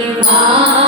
Ah.